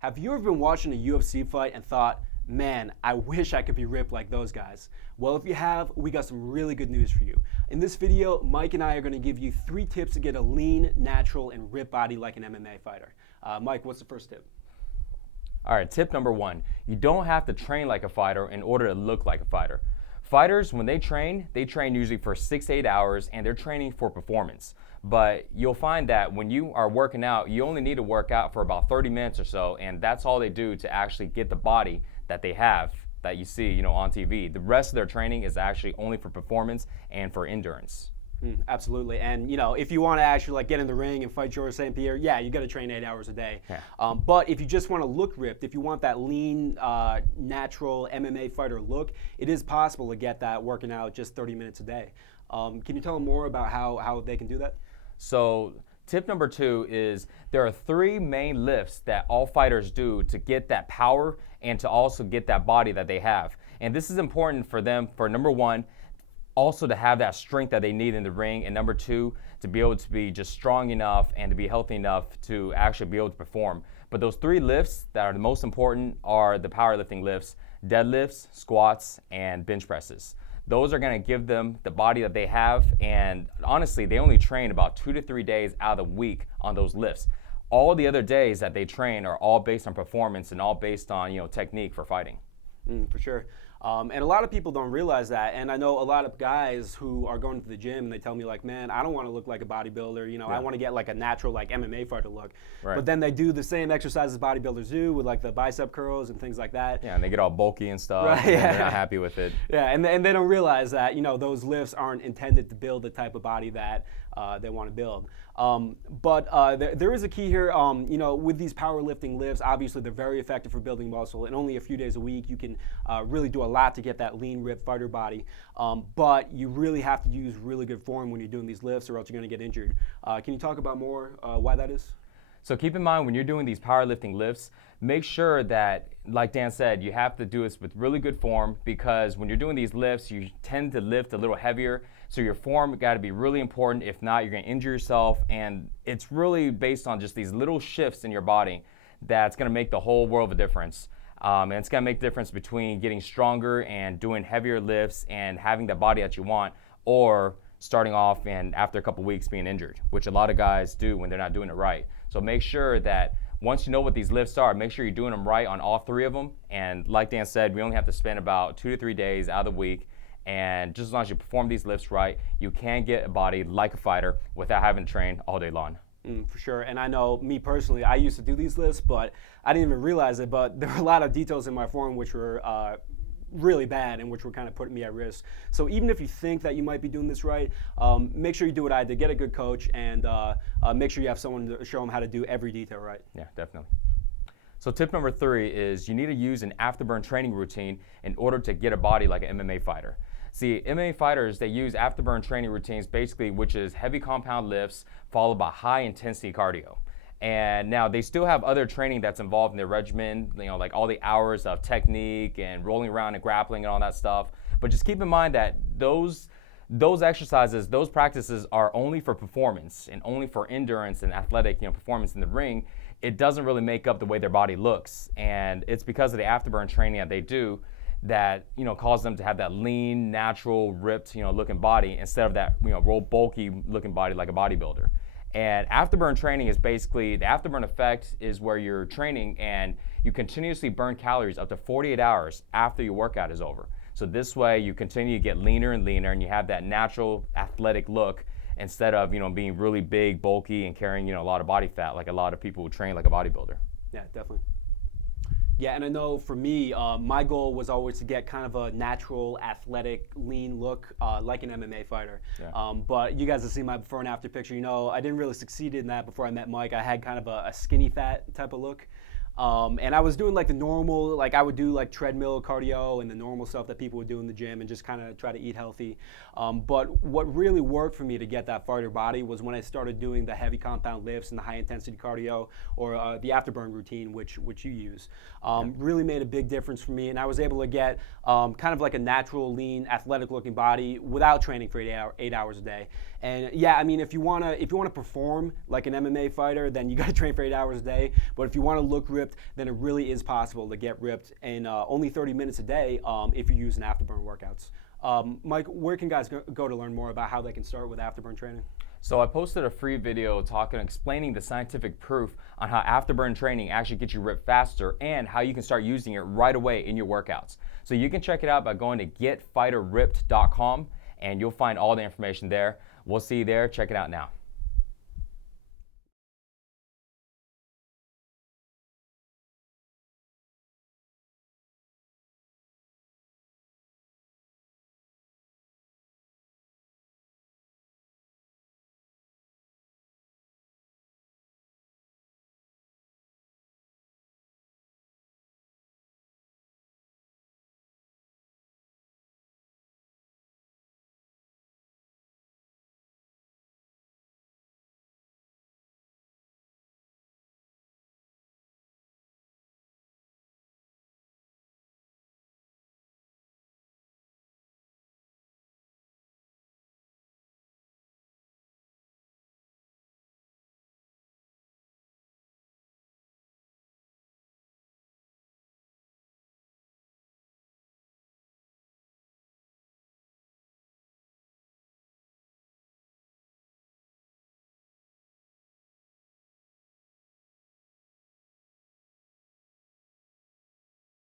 Have you ever been watching a UFC fight and thought, man, I wish I could be ripped like those guys? Well, if you have, we got some really good news for you. In this video, Mike and I are going to give you 3 tips to get a lean, natural, and ripped body like an MMA fighter. Mike, what's the first tip? All right, tip number 1. You don't have to train like a fighter in order to look like a fighter. Fighters, when they train usually for 6 to 8 hours, and they're training for performance. But you'll find that when you are working out, you only need to work out for about 30 minutes or so, and that's all they do to actually get the body that they have, that you see, on TV. The rest of their training is actually only for performance and for endurance. Absolutely. And, if you want to actually get in the ring and fight Georges St. Pierre, yeah, you got to train 8 hours a day. Yeah. But if you just want to look ripped, if you want that lean, natural MMA fighter look, it is possible to get that working out just 30 minutes a day. Can you tell them more about how they can do that? So tip number 2 is there are 3 main lifts that all fighters do to get that power and to also get that body that they have. And this is important for them for number 1, also to have that strength that they need in the ring, and number 2, to be able to be just strong enough and to be healthy enough to actually be able to perform. But those 3 lifts that are the most important are the powerlifting lifts: deadlifts, squats, and bench presses. Those are going to give them the body that they have, and honestly, they only train about 2 to 3 days out of the week on those lifts. All the other days that they train are all based on performance and all based on technique for fighting. For sure. And a lot of people don't realize that. And I know a lot of guys who are going to the gym and they tell me man, I don't want to look like a bodybuilder. Yeah. I want to get a natural MMA fighter look. Right. But then they do the same exercises bodybuilders do with the bicep curls and things like that. Yeah, and they get all bulky and stuff. Right, And yeah. they're not happy with it. Yeah, and they don't realize that those lifts aren't intended to build the type of body that they want to build. But there is a key here. With these powerlifting lifts, obviously they're very effective for building muscle, and only a few days a week you can really do a lot to get that lean, ripped fighter body. But you really have to use really good form when you're doing these lifts, or else you're going to get injured. Can you talk about more why that is? So keep in mind when you're doing these powerlifting lifts, make sure that, like Dan said, you have to do this with really good form, because when you're doing these lifts, you tend to lift a little heavier. So your form got to be really important. If not, you're going to injure yourself. And it's really based on just these little shifts in your body that's going to make the whole world of a difference. And it's going to make the difference between getting stronger and doing heavier lifts and having the body that you want, or starting off and after a couple weeks being injured, which a lot of guys do when they're not doing it right. So make sure that once you know what these lifts are, make sure you're doing them right on all 3 of them. And like Dan said, we only have to spend about 2 to 3 days out of the week. And just as long as you perform these lifts right, you can get a body like a fighter without having to train all day long. For sure. And I know, me personally, I used to do these lifts, but I didn't even realize it. But there were a lot of details in my form which were really bad and which were kind of putting me at risk. So even if you think that you might be doing this right, make sure you do what I did. Get a good coach, and make sure you have someone to show them how to do every detail right. Yeah, definitely. So tip number 3 is you need to use an afterburn training routine in order to get a body like an MMA fighter. See, MMA fighters, they use afterburn training routines basically, which is heavy compound lifts followed by high intensity cardio. And now they still have other training that's involved in their regimen, like all the hours of technique and rolling around and grappling and all that stuff. But just keep in mind that those exercises, those practices are only for performance and only for endurance and athletic performance in the ring. It doesn't really make up the way their body looks. And it's because of the afterburn training that they do that cause them to have that lean, natural, ripped looking body, instead of that real bulky looking body like a bodybuilder. And afterburn training is basically, the afterburn effect is where you're training and you continuously burn calories up to 48 hours after your workout is over. So this way you continue to get leaner and leaner, and you have that natural athletic look, instead of being really big, bulky, and carrying a lot of body fat like a lot of people who train like a bodybuilder. Yeah, definitely. Yeah, and I know for me, my goal was always to get kind of a natural, athletic, lean look like an MMA fighter. Yeah. But you guys have seen my before and after picture. I didn't really succeed in that before I met Mike. I had kind of a skinny fat type of look. And I was doing the normal, I would do treadmill cardio and the normal stuff that people would do in the gym and just kind of try to eat healthy. But what really worked for me to get that fighter body was when I started doing the heavy compound lifts and the high intensity cardio, or the afterburn routine, which you use. Really made a big difference for me, and I was able to get kind of a natural, lean, athletic looking body without training for 8 hours a day. And yeah, I mean, if you wanna perform like an MMA fighter, then you gotta train for 8 hours a day. But if you wanna look ripped ripped, then it really is possible to get ripped in only 30 minutes a day if you're using Afterburn workouts. Mike, where can guys go to learn more about how they can start with Afterburn training? So I posted a free video explaining the scientific proof on how Afterburn training actually gets you ripped faster and how you can start using it right away in your workouts. So you can check it out by going to getfighterripped.com and you'll find all the information there. We'll see you there. Check it out now.